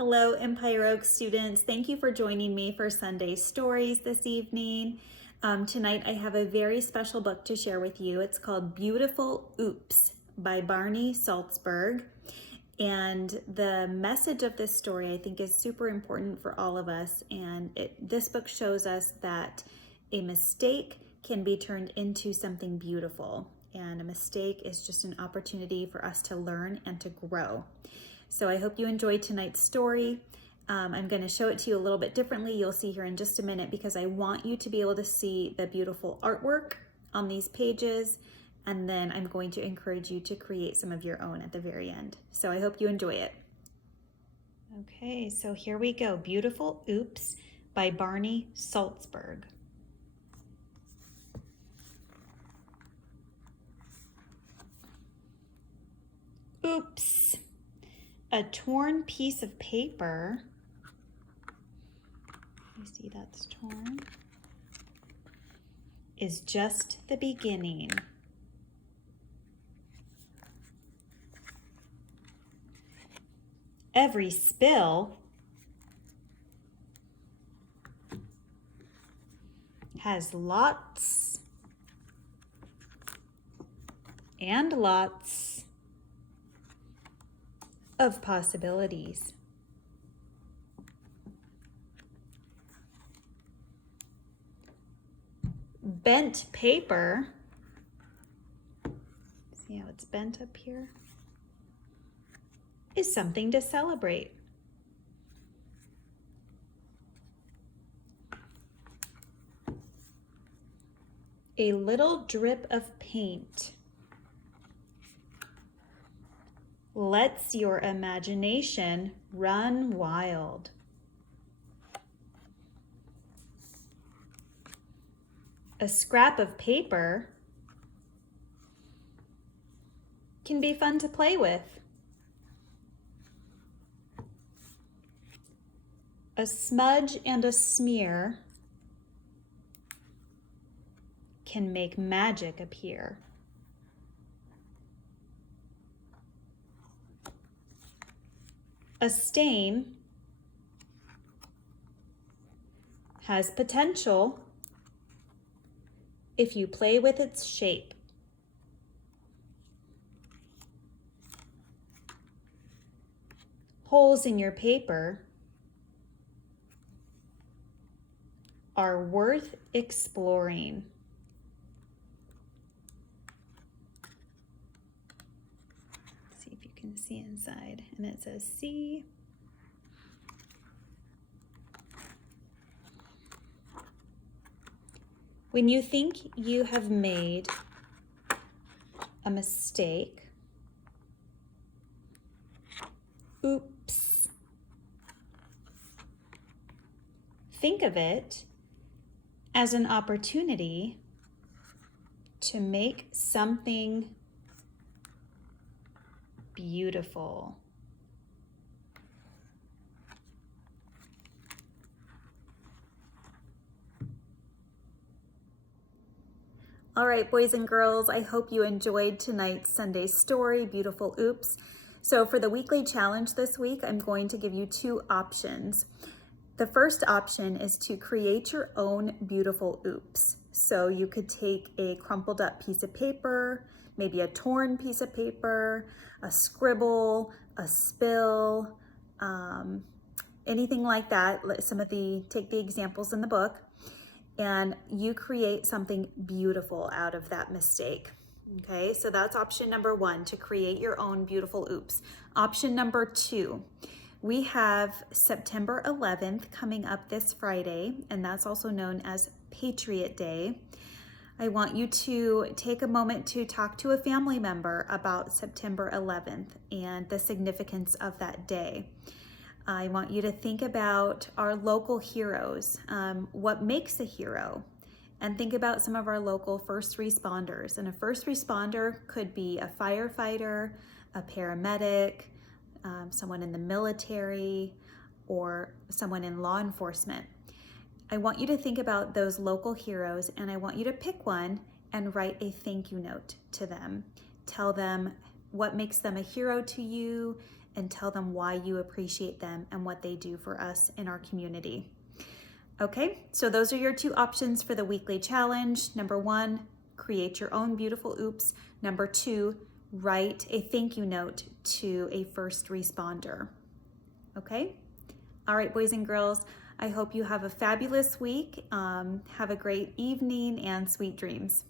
Hello, Empire Oaks students. Thank you for joining me for Sunday Stories this evening. Tonight I have a very special book to share with you. It's called Beautiful Oops by Barney Salzberg. And the message of this story I think is super important for all of us. And this book shows us that a mistake can be turned into something beautiful. And a mistake is just an opportunity for us to learn and to grow. So I hope you enjoyed tonight's story. I'm going to show it to you a little bit differently. You'll see here in just a minute because I want you to be able to see the beautiful artwork on these pages. And then I'm going to encourage you to create some of your own at the very end. So I hope you enjoy it. Okay, so here we go. Beautiful Oops by Barney Salzberg. Oops. A torn piece of paper, you see that's torn, is just the beginning. Every spill has lots and lots of possibilities. Bent paper, see how it's bent up here, is something to celebrate. A little drip of paint lets your imagination run wild. A scrap of paper can be fun to play with. A smudge and a smear can make magic appear. A stain has potential if you play with its shape. Holes in your paper are worth exploring. See if you can see inside, and it says see. When you think you have made a mistake, oops, think of it as an opportunity to make something beautiful. All right, boys and girls, I hope you enjoyed tonight's Sunday story, Beautiful Oops. So for the weekly challenge this week, I'm going to give you two options. The first option is to create your own beautiful oops. So you could take a crumpled up piece of paper, maybe a torn piece of paper, a scribble, a spill, anything like that. Take the examples in the book, and you create something beautiful out of that mistake. Okay, so that's option number one, to create your own beautiful oops. Option number two, we have September 11th coming up this Friday, and that's also known as Patriot Day. I want you to take a moment to talk to a family member about September 11th and the significance of that day. I want you to think about our local heroes, what makes a hero, and think about some of our local first responders. And a first responder could be a firefighter, a paramedic, someone in the military, or someone in law enforcement. I want you to think about those local heroes, and I want you to pick one and write a thank you note to them. Tell them what makes them a hero to you and tell them why you appreciate them and what they do for us in our community. Okay, so those are your 2 options for the weekly challenge. Number 1, create your own beautiful oops. Number 2, write a thank you note to a first responder. Okay? All right, boys and girls, I hope you have a fabulous week. Have a great evening and sweet dreams.